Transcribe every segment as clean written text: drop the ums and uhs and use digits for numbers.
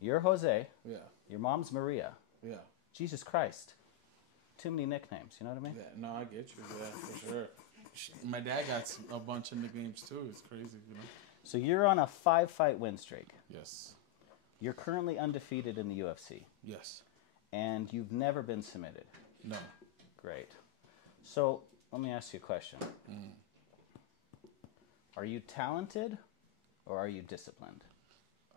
You're Jose. Yeah. Your mom's Maria. Yeah. Jesus Christ. Too many nicknames, you know what I mean? Yeah. No, I get you. Yeah, for sure. My dad got a bunch of nicknames too. It's crazy, you know. So you're on a 5-fight win streak. Yes. You're currently undefeated in the UFC. Yes. And you've never been submitted. No. Great. So let me ask you a question. Are you talented or are you disciplined?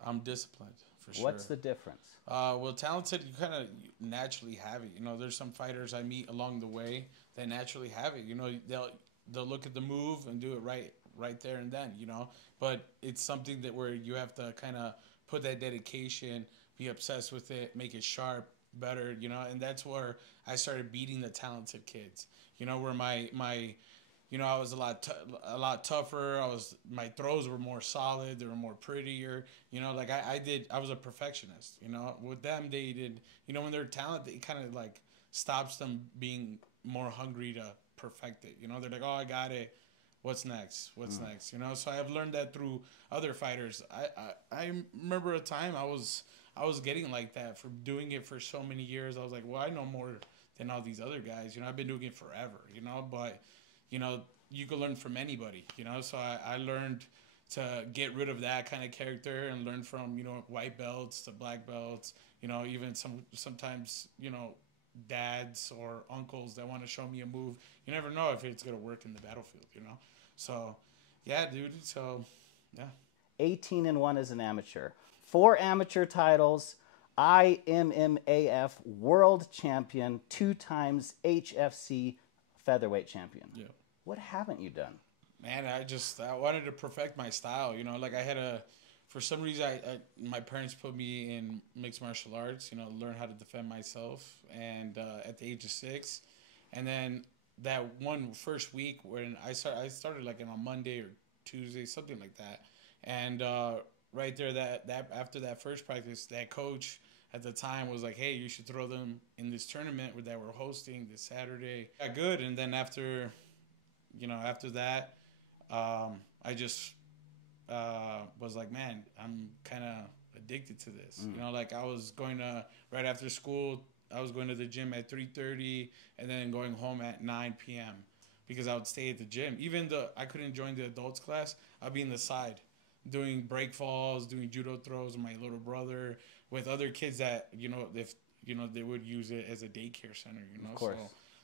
I'm disciplined for sure. What's the difference? Well, talented, you kind of naturally have it. You know, there's some fighters I meet along the way that naturally have it. You know, they'll look at the move and do it right there and then. You know, but it's something that where you have to kind of put that dedication, be obsessed with it, make it sharp, better. You know, and that's where I started beating the talented kids. You know, where my you know, I was a lot tougher. My throws were more solid. They were more prettier. You know, like I was a perfectionist. You know, with them they did. You know, when they're talented, it kind of like stops them being more hungry to perfect it. You know, they're like, oh, I got it. What's next? What's next? You know, so I've learned that through other fighters. I remember a time I was getting like that for doing it for so many years. I was like, well, I know more than all these other guys. You know, I've been doing it forever. You know, but you know, you can learn from anybody, you know? So I learned to get rid of that kind of character and learn from, you know, white belts to black belts, you know, even sometimes, you know, dads or uncles that want to show me a move. You never know if it's going to work in the battlefield, you know? So, yeah, dude. So, yeah. 18-1 as an amateur. 4 amateur titles. IMMAF world champion. 2 times HFC featherweight champion. Yeah. What haven't you done? Man, I wanted to perfect my style. You know, like for some reason, my parents put me in mixed martial arts. You know, learn how to defend myself, and at the age of 6, and then that one first week when I started like on a Monday or Tuesday, something like that, and right there that after that first practice, that coach at the time was like, hey, you should throw them in this tournament that we're hosting this Saturday. Got good, and then after that, I just was like, man, I'm kind of addicted to this. You know, like I was going to, right after school, I was going to the gym at 3:30 and then going home at 9 p.m. because I would stay at the gym. Even though I couldn't join the adults class, I'd be in the side doing break falls, doing judo throws with my little brother, with other kids that, you know, if, you know, they would use it as a daycare center, you know. Of course.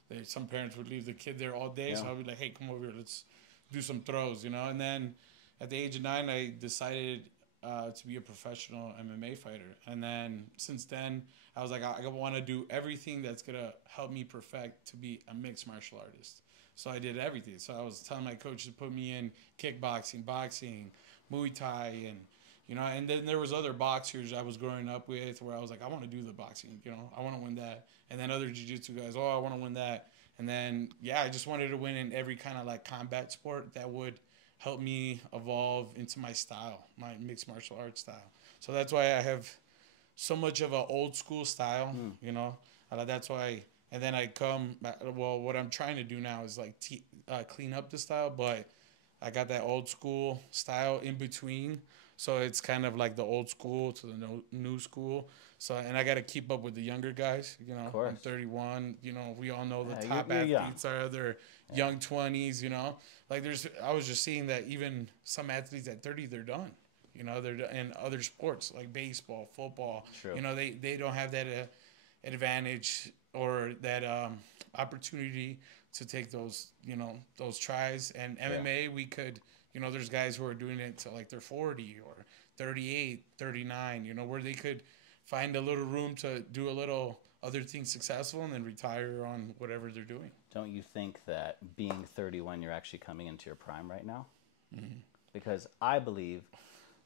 So some parents would leave the kid there all day. Yeah. So I'd be like, hey, come over here, let's do some throws, you know. And then at the age of 9, I decided to be a professional MMA fighter. And then since then, I was like, I want to do everything that's going to help me perfect to be a mixed martial artist. So I did everything. So I was telling my coach to put me in kickboxing, boxing, Muay Thai, and you know, and then there was other boxers I was growing up with where I was like, I want to do the boxing, you know, I want to win that. And then other jiu-jitsu guys, oh, I want to win that. And then, yeah, I just wanted to win in every kind of like combat sport that would help me evolve into my style, my mixed martial arts style. So that's why I have so much of an old school style, you know. That's why, and then I come, well, what I'm trying to do now is like clean up the style, but I got that old school style in between. So it's kind of like the old school to the new school. So, and I got to keep up with the younger guys. You know, I'm 31. You know, we all know the top athletes are their young 20s. You know, like I was just seeing that even some athletes at 30, they're done. You know, they're in other sports like baseball, football. True. You know, they don't have that advantage or that opportunity to take those, you know, those tries. And MMA, we could. You know, there's guys who are doing it to like they're 40 or 38, 39, you know, where they could find a little room to do a little other things successful and then retire on whatever they're doing. Don't you think that being 31, you're actually coming into your prime right now? Mm-hmm. Because I believe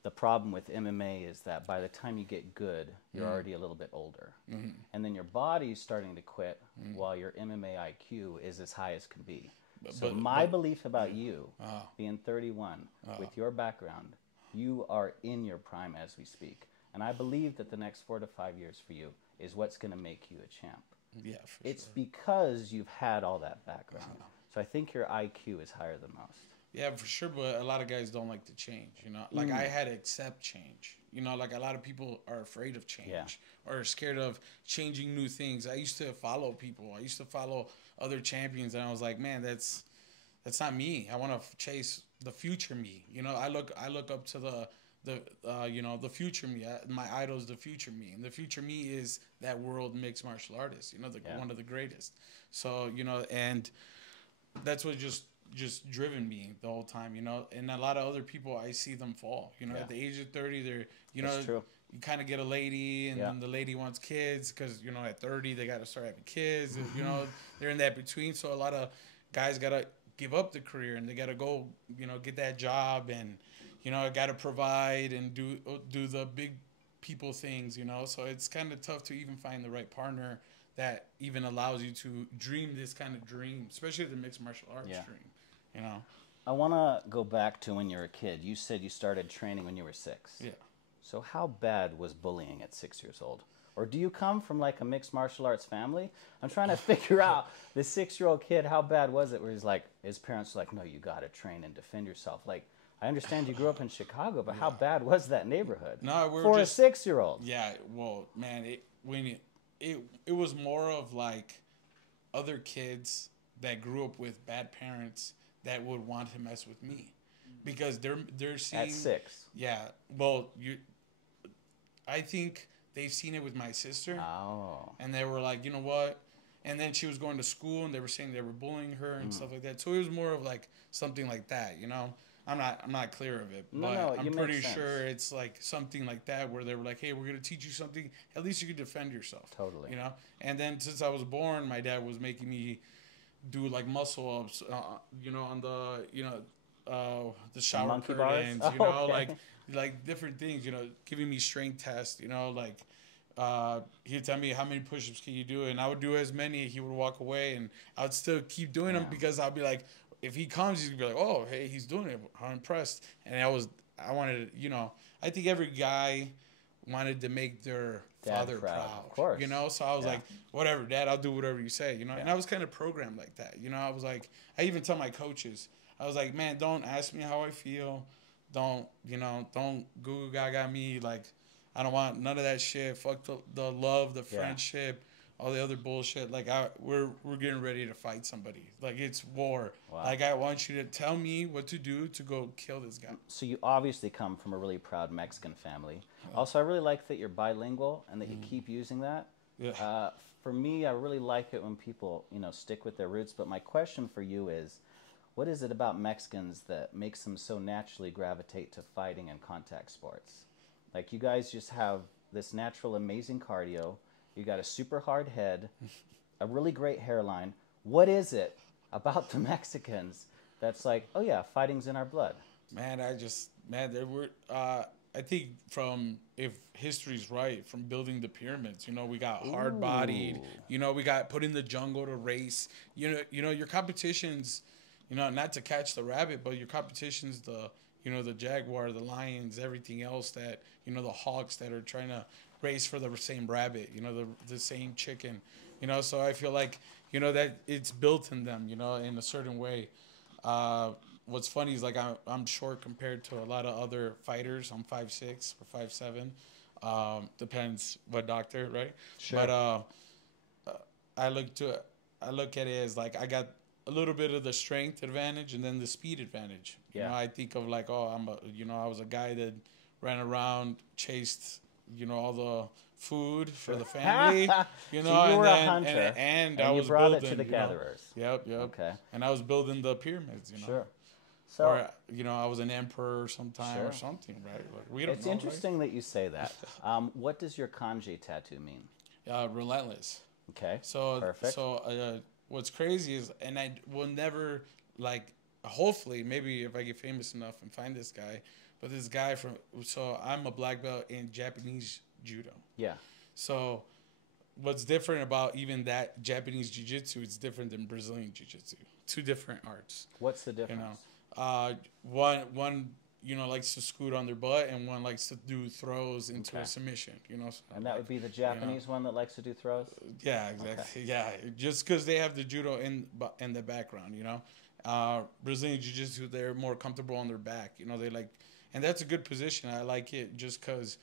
the problem with MMA is that by the time you get good, you're already a little bit older. Mm-hmm. And then your body's starting to quit while your MMA IQ is as high as can be. So my belief about you, being 31, with your background, you are in your prime as we speak. And I believe that the next 4 to 5 years for you is what's going to make you a champ. Yeah, for It's sure. because you've had all that background. So I think your IQ is higher than most. Yeah, for sure, but a lot of guys don't like to change, you know. Like I had to accept change, You know, like a lot of people are afraid of change Yeah. or scared of changing new things. I used to follow people. I used to follow other champions, and I was like, man, that's not me. I want to chase the future me. You know, I look up to the future me. My idol is the future me, and the future me is that world mixed martial artist. You know, one of the greatest. So, you know, and that's what just driven me the whole time, you know. And a lot of other people, I see them fall. You know, at the age of 30, they're, you know, true. you kind of get a lady, and then the lady wants kids because, you know, at 30 they got to start having kids. And, you know, they're in that between. So a lot of guys got to give up the career, and they got to go, you know, get that job, and, you know, got to provide and do the big people things, you know. So it's kind of tough to even find the right partner that even allows you to dream this kind of dream, especially the mixed martial arts dream, you know. I want to go back to when you were a kid. You said you started training when you were 6. Yeah. So how bad was bullying at 6 years old? Or do you come from like a mixed martial arts family? I'm trying to figure out the 6-year-old kid, how bad was it? Where he's like, his parents were like, no, you got to train and defend yourself. Like, I understand you grew up in Chicago, but how bad was that neighborhood? No, for a 6-year-old? Yeah, well, man, it was more of like other kids that grew up with bad parents that would want to mess with me, because they're seeing At 6. Yeah, well, I think they've seen it with my sister. Oh. And they were like, you know what? And then she was going to school, and they were saying they were bullying her and stuff like that. So it was more of like something like that, you know. I'm not clear of it, but I'm pretty sure it's like something like that, where they were like, hey, we're going to teach you something. At least you can defend yourself. Totally. You know? And then since I was born, my dad was making me do like muscle ups, you know, on the, you know, the shower monkey curtains, bars? you know, Okay. like different things, you know, giving me strength tests, you know, like he'd tell me how many push-ups can you do, and I would do as many. He would walk away, and I would still keep doing them, because I'd be like, if he comes, he's gonna be like, oh, hey, he's doing it. I'm impressed. And I wanted to, you know, I think every guy wanted to make their father proud. Of course. You know, so I was like, whatever, Dad, I'll do whatever you say, you know. And I was kind of programmed like that, you know. I was like, I even tell my coaches, I was like, man, don't ask me how I feel. Don't goo gaga me. Like, I don't want none of that shit. Fuck the love, the friendship, all the other bullshit. Like, we're getting ready to fight somebody. Like, it's war. Wow. Like, I want you to tell me what to do to go kill this guy. So you obviously come from a really proud Mexican family. Also, I really like that you're bilingual and that you keep using that. Yeah. For me, I really like it when people, you know, stick with their roots. But my question for you is, what is it about Mexicans that makes them so naturally gravitate to fighting and contact sports? Like, you guys just have this natural, amazing cardio. You got a super hard head, a really great hairline. What is it about the Mexicans that's like, oh yeah, fighting's in our blood? Man, there were, I think if history's right, from building the pyramids, you know, we got hard-bodied, you know, we got put in the jungle to race. You know, your competition's, you know, not to catch the rabbit, but your competition's the jaguar, the lions, everything else that, you know, the hawks that are trying to race for the same rabbit, you know, the same chicken, you know. So I feel like, you know, that it's built in them, you know, in a certain way. What's funny is, like, I'm short compared to a lot of other fighters. I'm 5'6" or 5'7". Depends what doctor, right? Sure. But I look at it as, like, I got a little bit of the strength advantage and then the speed advantage. You know, I think of like, oh, I was a guy that ran around, chased, you know, all the food for the family, you know, so you were a hunter, and I was you brought building, it to the gatherers. Yep. Okay. And I was building the pyramids, you know. Sure. So, or, you know, I was an emperor sometime or something, right? Like, we don't know. It's interesting that you say that. What does your kanji tattoo mean? Relentless. Okay. So perfect. So what's crazy is, and I will never, like, hopefully, maybe if I get famous enough and find this guy, but this guy so I'm a black belt in Japanese judo. Yeah. So what's different about even that Japanese jiu-jitsu, it's different than Brazilian jiu-jitsu. Two different arts. What's the difference? You know, one you know, likes to scoot on their butt, and one likes to do throws into a submission, you know. So, and that would be the Japanese one that likes to do throws? Yeah, exactly. Okay. Yeah, just because they have the judo in the background, you know. Brazilian jiu-jitsu, they're more comfortable on their back, you know. They like, And that's a good position. I like it just because,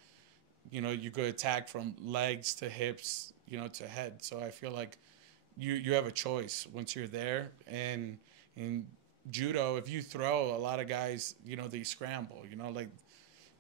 you know, you could attack from legs to hips, you know, to head. So I feel like you have a choice once you're there. And in judo, if you throw, a lot of guys, you know, they scramble, you know, like,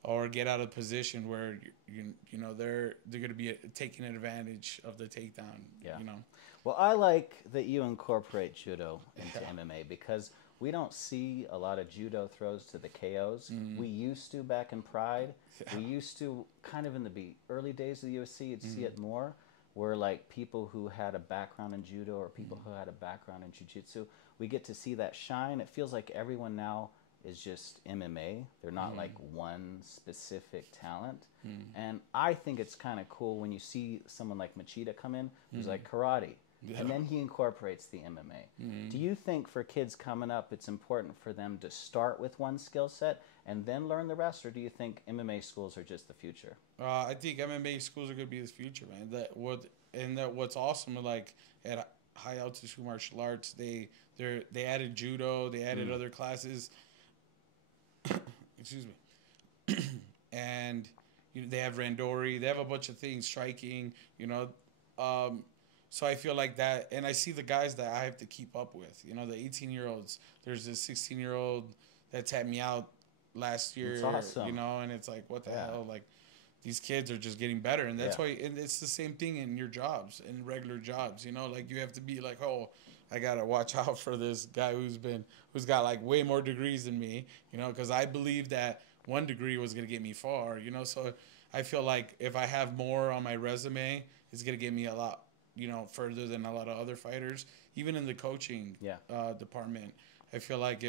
or get out of position where you know they're going to be taking advantage of the takedown. Yeah. You know. Well, I like that you incorporate judo into MMA because we don't see a lot of judo throws to the KOs. We used to back in Pride. Yeah. We used to kind of in the early days of the UFC, you'd see it more, where like people who had a background in judo or people who had a background in jiu-jitsu, we get to see that shine. It feels like everyone now is just MMA. They're not like one specific talent. And I think it's kind of cool when you see someone like Machida come in who's like karate. Yeah. And then he incorporates the MMA. Do you think for kids coming up it's important for them to start with one skill set and then learn the rest, or do you think MMA schools are just the future? I think MMA schools are going to be the future, man. What's awesome, like at high altitude martial arts, they added judo, they added other classes. Excuse me. And you know, they have randori, they have a bunch of things, striking, you know. So I feel like that, and I see the guys that I have to keep up with, you know, the 18-year-olds. There's this 16-year-old that tapped me out last year. That's awesome. You know, and it's like, what the hell? Like, these kids are just getting better, and that's why. And it's the same thing in your jobs, in regular jobs. You know, like you have to be like, oh, I gotta watch out for this guy who's got like way more degrees than me. You know, because I believe that one degree was gonna get me far. You know, so I feel like if I have more on my resume, it's gonna get me a lot, you know, further than a lot of other fighters. Even in the coaching department, I feel like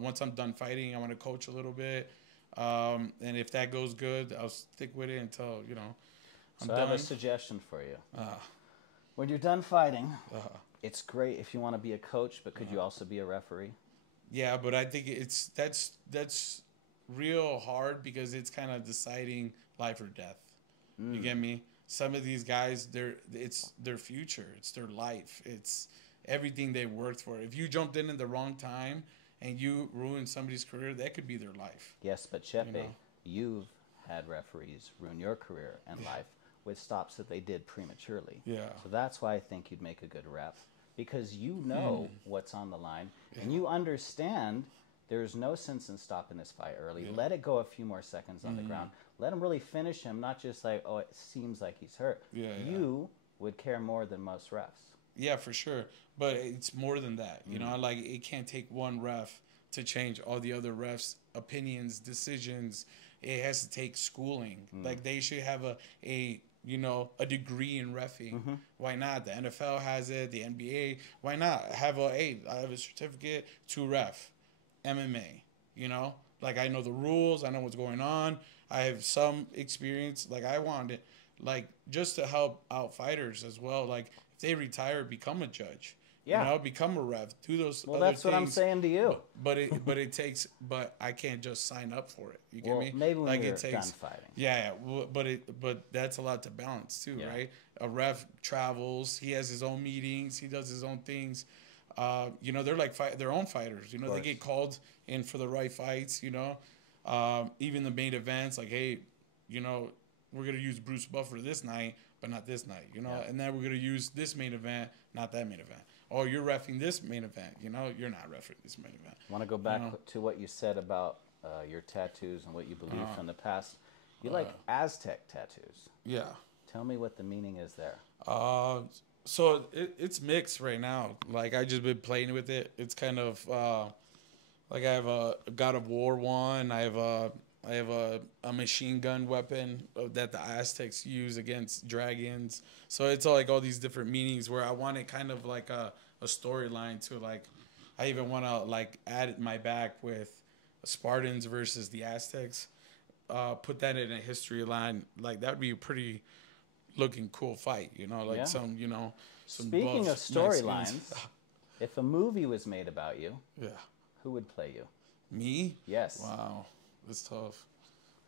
once I'm done fighting, I want to coach a little bit. And if that goes good, I'll stick with it until, you know, I'm done. I have a suggestion for you. When you're done fighting, it's great if you want to be a coach, but could you also be a referee? Yeah, but I think that's real hard because it's kind of deciding life or death. You get me? Some of these guys, it's their future. It's their life. It's everything they worked for. If you jumped in the wrong time and you ruined somebody's career, that could be their life. Yes, but Chepe, you've had referees ruin your career and life with stops that they did prematurely. Yeah. So that's why I think you'd make a good ref, because you know what's on the line and you understand there's no sense in stopping this fight early. Yeah. Let it go a few more seconds on the ground. Let him really finish him, not just like, oh, it seems like he's hurt. You would care more than most refs. Yeah, for sure. But it's more than that. You know, like it can't take one ref to change all the other refs' opinions, decisions. It has to take schooling. Like they should have a degree in reffing. Why not? The NFL has it, the NBA. Why not I have a certificate to ref MMA, you know? Like I know the rules, I know what's going on. I have some experience. Like I want it, like just to help out fighters as well. Like if they retire, become a judge. Yeah. You know, become a ref. Do those. Well, that's what I'm saying to you. But it takes. But I can't just sign up for it. You get me? Maybe when you're done fighting. Yeah. But that's a lot to balance too, right? A ref travels. He has his own meetings. He does his own things. You know, they're like their own fighters. You know, they get called in for the right fights. You know, even the main events. Like, hey, you know, we're gonna use Bruce Buffer this night, but not this night. You know, and then we're gonna use this main event, not that main event. Oh, you're reffing this main event. You know, you're not reffing this main event. I want to go back to what you said about your tattoos and what you believe from the past. You like Aztec tattoos. Yeah. Tell me what the meaning is there. So it's mixed right now. Like I just been playing with it. It's kind of like I have a God of War one. I have a machine gun weapon that the Aztecs use against dragons. So it's all these different meanings where I want it kind of like a storyline to like. I even want to like add my back with Spartans versus the Aztecs. Put that in a history line. Like that would be a pretty looking cool fight, you know, like some, you know, some. Speaking of storylines, if a movie was made about you, who would play you? Me? Yes. Wow, that's tough.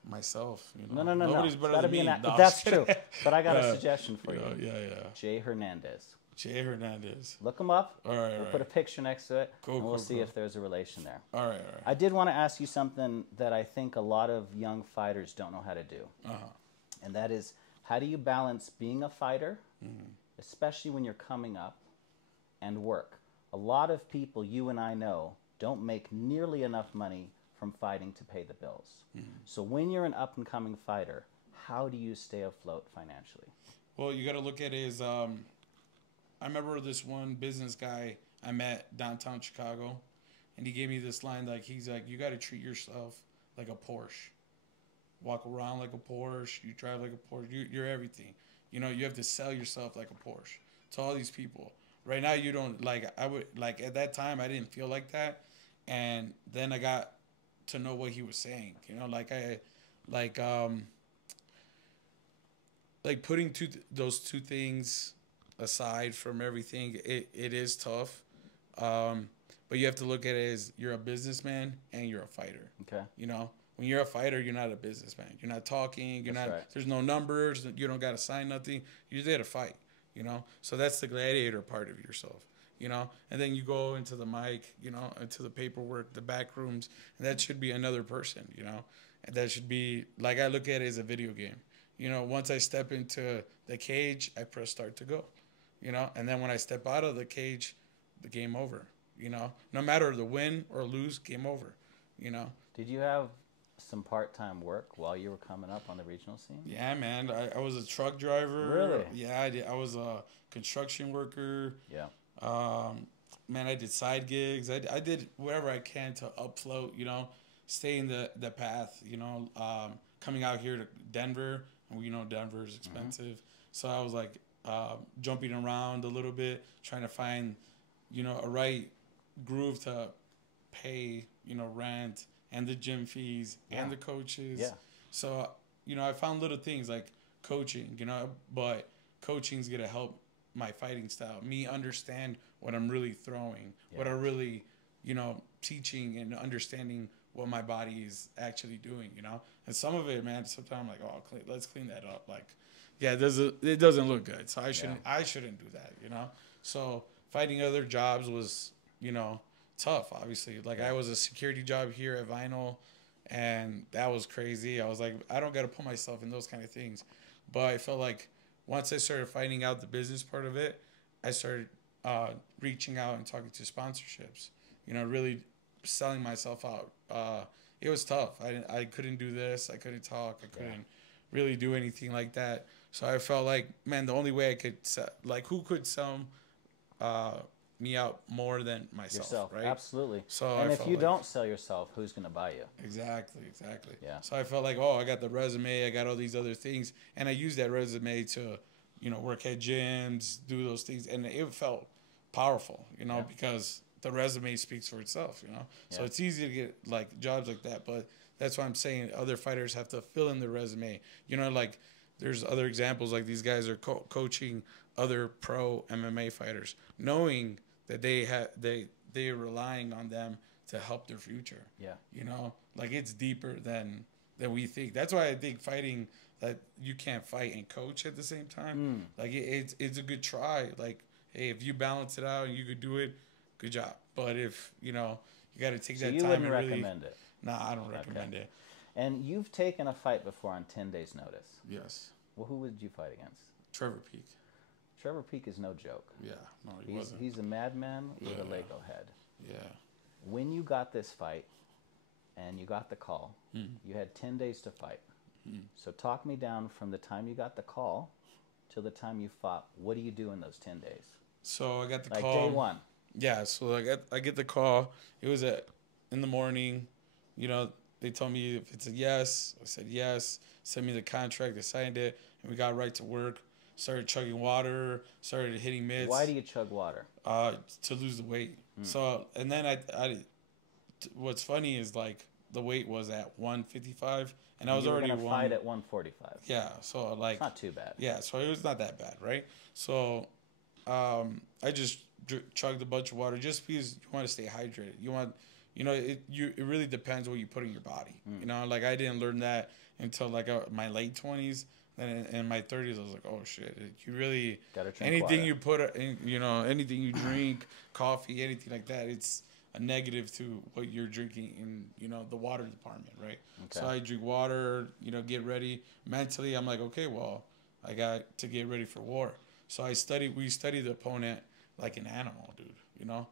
Myself, you know. No. Nobody's better than me. That's true. But I got a suggestion for you. Yeah. Jay Hernandez. Jay Hernandez. Look him up. All right, We'll put a picture next to it, and we'll see cool. if there's a relation there. All right. I did want to ask you something that I think a lot of young fighters don't know how to do. And that is, how do you balance being a fighter, especially when you're coming up, and work? A lot of people you and I know don't make nearly enough money from fighting to pay the bills. So when you're an up-and-coming fighter, how do you stay afloat financially? Well, you got to look at it as, I remember this one business guy I met downtown Chicago, and he gave me this line, like, he's like, you got to treat yourself like a Porsche. Walk around like a Porsche. You drive like a Porsche. You're everything. You know, you have to sell yourself like a Porsche to all these people. Right now, you don't, like, I would, like, at that time, I didn't feel like that. And then I got to know what he was saying. You know, like putting those two things aside from everything, it is tough. But you have to look at it as you're a businessman and you're a fighter. Okay. You know, when you're a fighter, you're not a businessman. You're not talking. You're That's not. right. There's no numbers. You don't got to sign nothing. You're there to fight. You know, so that's the gladiator part of yourself. You know, and then you go into the mic. You know, into the paperwork, the back rooms, and that should be another person. You know, and that should be, like, I look at it as a video game. You know, once I step into the cage, I press start to go. You know, and then when I step out of the cage, the game over. You know, no matter the win or lose, game over. You know. Did you have some part-time work while you were coming up on the regional scene? Yeah, man. I was a truck driver. Really? Yeah, I did. I was a construction worker. Yeah. Man, I did side gigs. I did whatever I can to upfloat, you know, stay in the path, you know. Coming out here to Denver, and we know Denver is expensive. So I was like jumping around a little bit, trying to find, you know, a right groove to pay, you know, rent and the gym fees and the coaches. Yeah. So, you know, I found little things like coaching, you know, but coaching's going to help my fighting style, me understand what I'm really throwing, what I really, you know, teaching and understanding what my body is actually doing, you know. And some of it, man, sometimes I'm like, oh, let's clean that up. Like, yeah, it doesn't look good, so I shouldn't do that, you know. So finding other jobs was, you know, tough, obviously. Like, I was a security job here at Vinyl, and that was crazy. I was like, I don't got to put myself in those kind of things. But I felt like once I started finding out the business part of it, I started reaching out and talking to sponsorships, you know, really selling myself out. It was tough. I couldn't do this. I couldn't talk. I couldn't really do anything like that. So I felt like, man, the only way I could like, who could sell me out more than myself? Yourself, right? Absolutely. So and if you don't sell yourself, who's going to buy you? Exactly. Yeah. So I felt like, oh, I got the resume, I got all these other things, and I used that resume to, you know, work at gyms, do those things, and it felt powerful, you know, because the resume speaks for itself, you know. So it's easy to get like jobs like that, but that's why I'm saying other fighters have to fill in their resume. You know, like there's other examples, like these guys are coaching other pro MMA fighters, knowing that they're relying on them to help their future. Yeah. You know, like it's deeper than we think. That's why I think fighting, that you can't fight and coach at the same time. Like it's a good try. Like, hey, if you balance it out and you could do it, good job. But if, you know, you got to take that time. You wouldn't recommend it? Nah, I don't recommend it. And you've taken a fight before on 10 days' notice. Yes. Well, who would you fight against? Trevor Peak. Trevor Peak is no joke. Yeah, no, he wasn't. He's a madman with a Lego head. Yeah. When you got this fight and you got the call, you had 10 days to fight. So talk me down from the time you got the call till the time you fought. What do you do in those 10 days? So I got the like call. Day one. Yeah, so I get the call. It was in the morning. You know, they told me if it's a yes. I said yes. Sent me the contract. I signed it, and we got right to work. Started chugging water. Started hitting mitts. Why do you chug water? To lose the weight. So, and then what's funny is like the weight was at 155, and I was already gonna fight at 145. Yeah, so like it's not too bad. Yeah, so it was not that bad, right? So, I just chugged a bunch of water just because you want to stay hydrated. You want, you know, it really depends what you put in your body. You know, like I didn't learn that until like my late 20s. And in my 30s, I was like, oh shit, you really Gotta drink anything water. you put in, anything you drink, coffee, anything like that, it's a negative to what you're drinking in, the water department, right? Okay. So I drink water, get ready. Mentally, I'm like, okay, well, I got to get ready for war. So we study the opponent like an animal, dude.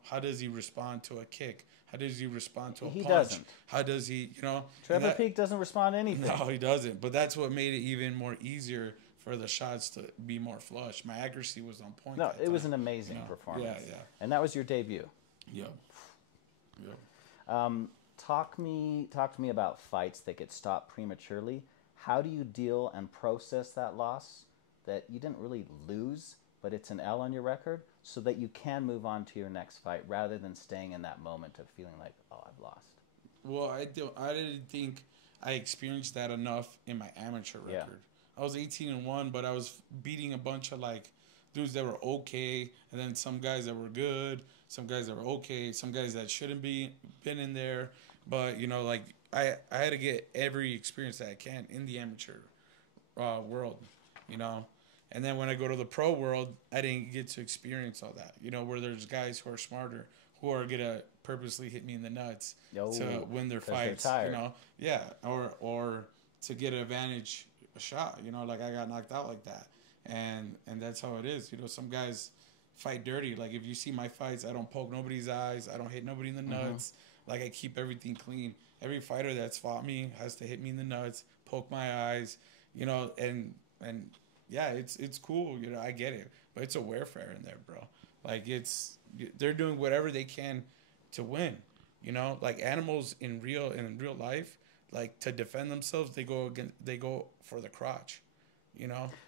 How does he respond to a kick? How does he respond to a punch? Doesn't. How does he, Trevor Peake doesn't respond to anything. No, he doesn't. But that's what made it even more easier for the shots to be more flush. My accuracy was on point. No, it was an amazing performance. Yeah. And that was your debut. Yep. Talk to me about fights that get stopped prematurely. How do you deal and process that loss that you didn't really lose, but it's an L on your record, so that you can move on to your next fight rather than staying in that moment of feeling like, oh, I've lost? Well, I didn't think I experienced that enough in my amateur record. Yeah. I was 18-1, but I was beating a bunch of dudes that were okay, and then some guys that were good, some guys that were okay, some guys that shouldn't been in there. But I had to get every experience that I can in the amateur world, And then when I go to the pro world, I didn't get to experience all that, where there's guys who are smarter, who are gonna purposely hit me in the nuts to win their fights, yeah, or to get an advantage, a shot, like I got knocked out like that, and that's how it is, some guys fight dirty. Like if you see my fights, I don't poke nobody's eyes, I don't hit nobody in the nuts, like I keep everything clean. Every fighter that's fought me has to hit me in the nuts, poke my eyes, and yeah, it's cool, I get it, but it's a warfare in there, bro. Like they're doing whatever they can to win, like animals in real life, like to defend themselves, they go for the crotch,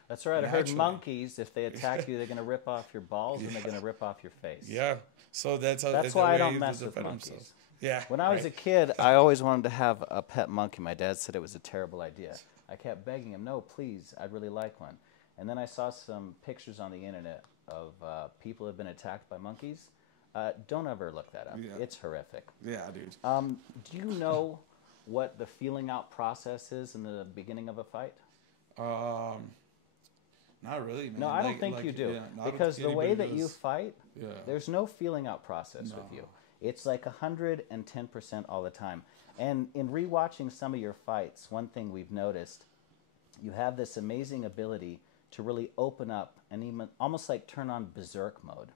That's right. Naturally. I heard monkeys, if they attack you, they're going to rip off your balls and they're going to rip off your face. Yeah. So that's why I don't mess with monkeys. Themselves. Yeah. When I was a kid, I always wanted to have a pet monkey. My dad said it was a terrible idea. I kept begging him, no, please, I'd really like one. And then I saw some pictures on the internet of people who have been attacked by monkeys. Don't ever look that up. Yeah. It's horrific. Yeah, dude. Do you know what the feeling out process is in the beginning of a fight? Not really, man. No, I don't think you do. Yeah, because the way that you fight, there's no feeling out process with you. It's like 110% all the time. And in rewatching some of your fights, one thing we've noticed, you have this amazing ability to really open up and even almost like turn on berserk mode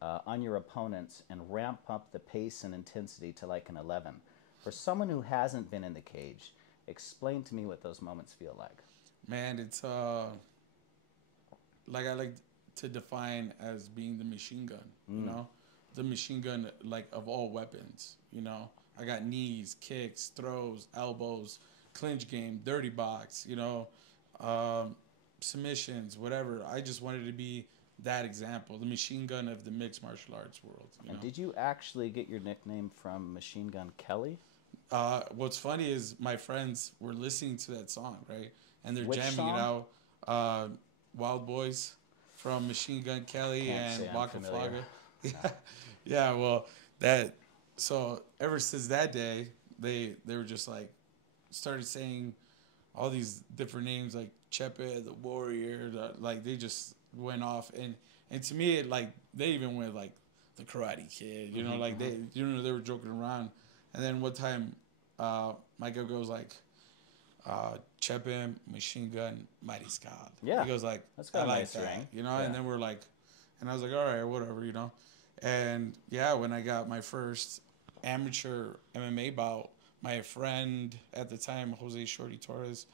on your opponents and ramp up the pace and intensity to like an 11. For someone who hasn't been in the cage, explain to me what those moments feel like. Man, it's like I like to define as being the machine gun, the machine gun, like of all weapons, I got knees, kicks, throws, elbows, clinch game, dirty box, submissions, whatever. I just wanted to be that example, the machine gun of the mixed martial arts world. And did you actually get your nickname from Machine Gun Kelly? What's funny is my friends were listening to that song, right? And they're Which jamming song? it out. Wild Boys from Machine Gun Kelly and Waka Flocka. Yeah. Well, so ever since that day, they were just like started saying all these different names like Chepe, the Warrior, like they just went off, and to me, like they even went like the Karate Kid, like they were joking around, and then one time, my guy goes like, Chepe Machine Gun Mariscal. Yeah, he goes like, that's got I a like nice that, ring. and then we're like, and I was like, all right, whatever, and yeah, when I got my first amateur MMA bout, my friend at the time, Jose Shorty Torres,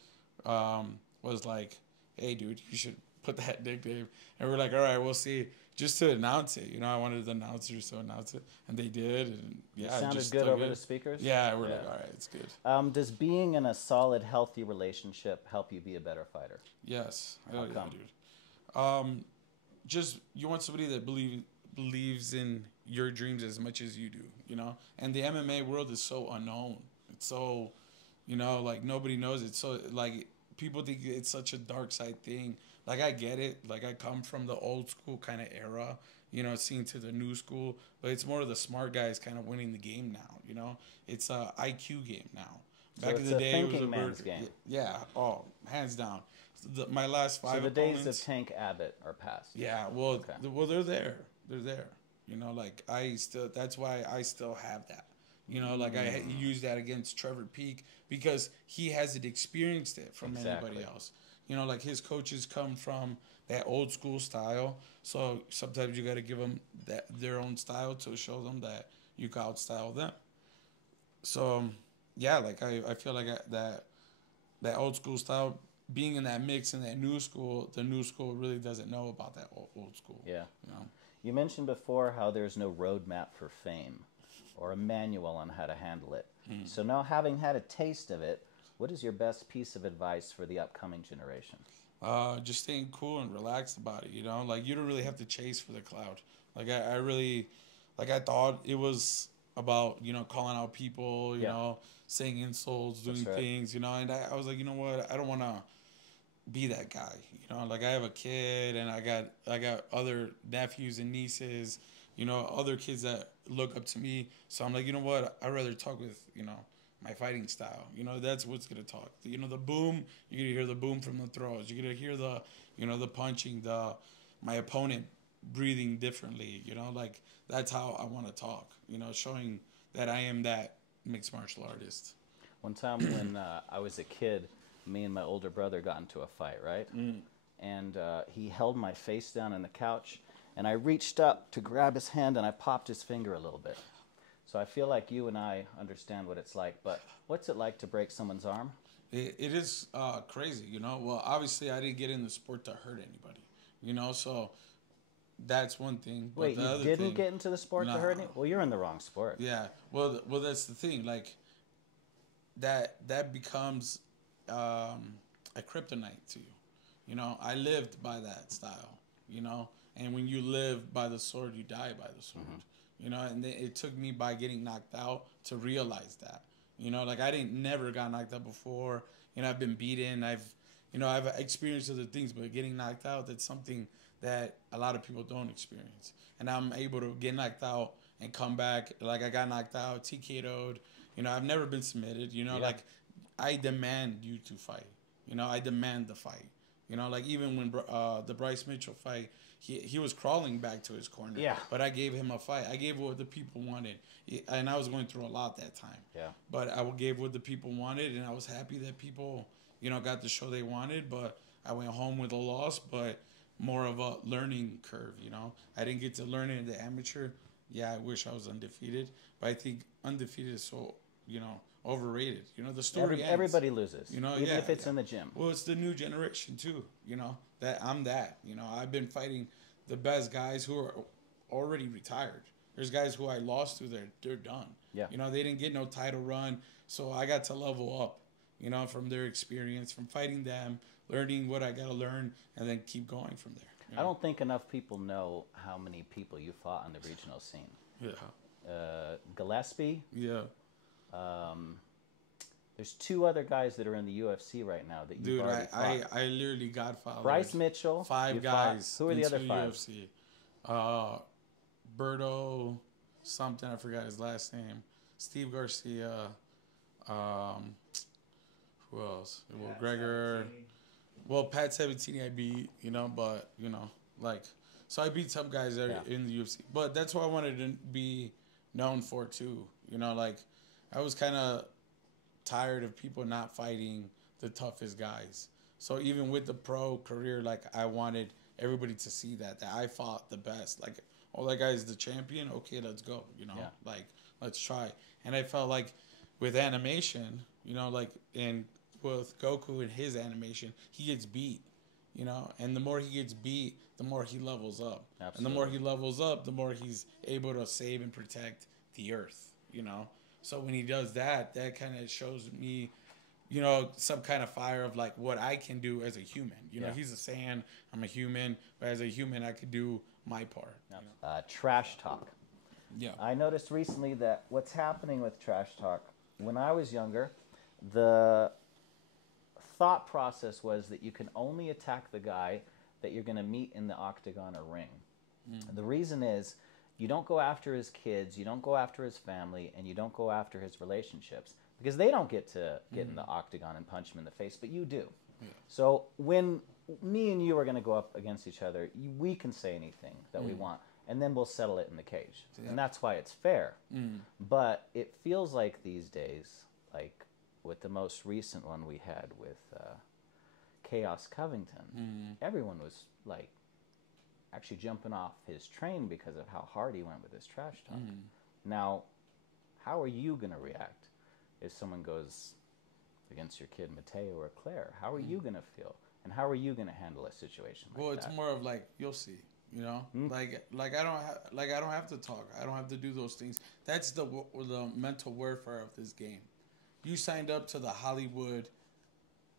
was like, hey, dude, you should put that nickname. And we're like, all right, we'll see. Just to announce it. I wanted the announcers to announce it. And they did. And yeah, it sounded good over the speakers? Yeah, we're like, all right, it's good. Does being in a solid, healthy relationship help you be a better fighter? Yes. How come? Yeah, dude. Just, you want somebody that believes in your dreams as much as you do, And the MMA world is so unknown. It's so, like nobody knows it. So, like, people think it's such a dark side thing. Like, I get it. Like, I come from the old school kind of era, seeing to the new school. But it's more of the smart guys kind of winning the game now, It's a IQ game now. Back in the day, it was a man's game. Yeah, hands down. my last 5 So the opponents, days of Tank Abbott are past. Yeah, well, well, they're there. They're there. You know, like that's why I still have that. You know, like I use that against Trevor Peak because he hasn't experienced it from anybody else. You know, like his coaches come from that old school style. So sometimes you got to give them their own style to show them that you can outstyle them. So, yeah, like I feel like that old school style, being in that mix and that new school, the new school really doesn't know about that old school. Yeah. You know? You mentioned before how there's no roadmap for fame or a manual on how to handle it. So now, having had a taste of it, what is your best piece of advice for the upcoming generation? Just staying cool and relaxed about it, you know? Like, you don't really have to chase for the cloud. Like, I really, like, I thought it was about, you know, calling out people, you know, saying insults, doing things, you know? And I was like, you know what? I don't want to be that guy, you know? Like, I have a kid, and I got other nephews and nieces, you know, other kids that look up to me. So I'm like, you know what? I'd rather talk with, you know, my fighting style. You know, that's what's going to talk. You know, the boom, you're going to hear the boom from the throws. You're going to hear the, you know, the punching, my opponent breathing differently. You know, like, that's how I want to talk, you know, showing that I am that mixed martial artist. One time when I was a kid, me and my older brother got into a fight, right? And he held my face down on the couch, and I reached up to grab his hand, and I popped his finger a little bit. So I feel like you and I understand what it's like, but what's it like to break someone's arm? It is crazy, you know. Well, obviously, I didn't get in the sport to hurt anybody, you know, so that's one thing. Wait, you didn't get into the sport to hurt anyone? Well, you're in the wrong sport. Yeah, well, that's the thing. Like, that becomes a kryptonite to you. You know, I lived by that style, you know, and when you live by the sword, you die by the sword. You know, and it took me by getting knocked out to realize that. You know, like, I never got knocked out before. You know, I've been beaten. I've experienced other things, but getting knocked out, that's something that a lot of people don't experience. And I'm able to get knocked out and come back. Like, I got knocked out, TKO'd. You know, I've never been submitted. You know, like, I demand you to fight. You know, I demand the fight. You know, like, even when the Bryce Mitchell fight, he was crawling back to his corner. Yeah. But I gave him a fight. I gave what the people wanted. And I was going through a lot that time. Yeah. But I gave what the people wanted, and I was happy that people, you know, got the show they wanted. But I went home with a loss, but more of a learning curve, you know. I didn't get to learn it in the amateur. Yeah, I wish I was undefeated. But I think undefeated is so, you know, overrated. You know, the story ends. Everybody loses, you know, even if it's in the gym. Well, it's the new generation too. You know, that I'm that. You know, I've been fighting the best guys who are already retired. There's guys who I lost to. They're done. Yeah. You know, they didn't get no title run, so I got to level up. You know, from their experience, from fighting them, learning what I got to learn, and then keep going from there. You know? I don't think enough people know how many people you fought on the regional scene. Yeah. Gillespie. Yeah. There's 2 other guys that are in the UFC right now that you've already fought. I literally godfathered Bryce Mitchell. 5 guys. Who are the other 5? UFC. Berto something, I forgot his last name. Steve Garcia. Who else? Well, Gregor. Well, Pat 17 I beat, you know, but, you know, like, so I beat some guys that are in the UFC. But that's what I wanted to be known for, too. You know, like, I was kind of tired of people not fighting the toughest guys. So even with the pro career, like, I wanted everybody to see that I fought the best. Like, oh, that guy's the champion? Okay, let's go, you know? Like, let's try. And I felt like with animation, you know, like, and with Goku and his animation, he gets beat, you know? And the more he gets beat, the more he levels up. Absolutely. And the more he levels up, the more he's able to save and protect the earth, you know? So when he does that, that kind of shows me, you know, some kind of fire of, like, what I can do as a human. You know, he's a Saiyan, I'm a human, but as a human, I could do my part. You know? Trash talk. Yeah. I noticed recently that what's happening with trash talk, when I was younger, the thought process was that you can only attack the guy that you're going to meet in the octagon or ring. The reason is, you don't go after his kids, you don't go after his family, and you don't go after his relationships, because they don't get to get in the octagon and punch him in the face, but you do. So when me and you are going to go up against each other, we can say anything that we want, and then we'll settle it in the cage. And that's why it's fair. But it feels like these days, like with the most recent one we had with Chaos Covington, everyone was like actually jumping off his train because of how hard he went with his trash talk. Now, how are you going to react if someone goes against your kid Mateo or Claire? How are you going to feel? And how are you going to handle a situation like that? Well, it's more of like, you'll see, you know? Like I don't have to talk. I don't have to do those things. That's the mental warfare of this game. You signed up to the Hollywood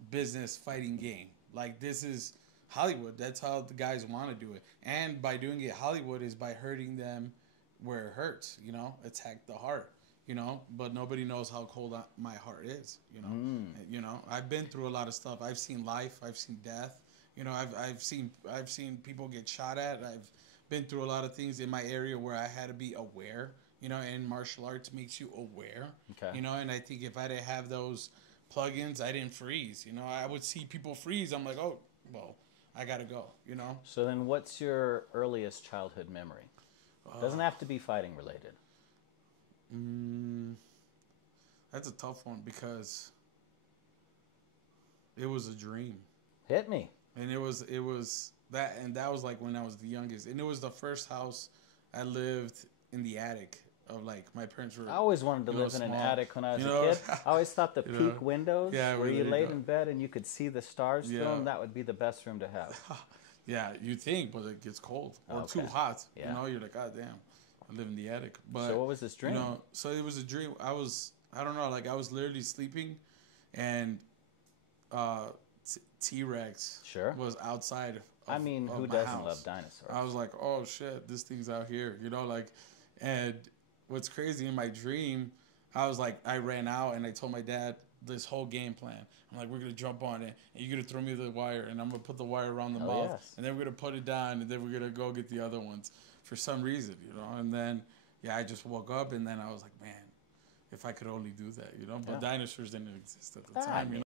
business fighting game. Like, this is Hollywood. That's how the guys want to do it. And by doing it Hollywood is by hurting them where it hurts, you know? Attack the heart, you know? But nobody knows how cold my heart is, you know? You know, I've been through a lot of stuff. I've seen life. I've seen death. You know, I've seen people get shot at. I've been through a lot of things in my area where I had to be aware, you know, and martial arts makes you aware, you know? And I think if I didn't have those plugins, I didn't freeze, you know? I would see people freeze. I'm like, oh, well, I got to go, you know? So then what's your earliest childhood memory? Doesn't have to be fighting related. That's a tough one because it was a dream. Hit me. And it was that, and that was like when I was the youngest. And it was the first house I lived in the attic of, like, my parents were. I always wanted to live in an attic when I was a kid. I always thought the peak windows where you laid in bed and you could see the stars through them, that would be the best room to have. Yeah, you think, but it gets cold or too hot. You know, you're like, God damn, I live in the attic. But so what was this dream? You know, so it was a dream. I don't know, like I was literally sleeping, and T-Rex was outside. I mean, who doesn't love dinosaurs? I was like, oh shit, this thing's out here. You know, like, and what's crazy in my dream, I was like, I ran out and I told my dad this whole game plan. I'm like, we're going to jump on it, and you're going to throw me the wire, and I'm going to put the wire around the mouth, and then we're going to put it down, and then we're going to go get the other ones for some reason, you know? And then, I just woke up, and then I was like, man, if I could only do that, you know? But dinosaurs didn't exist at the time, you know?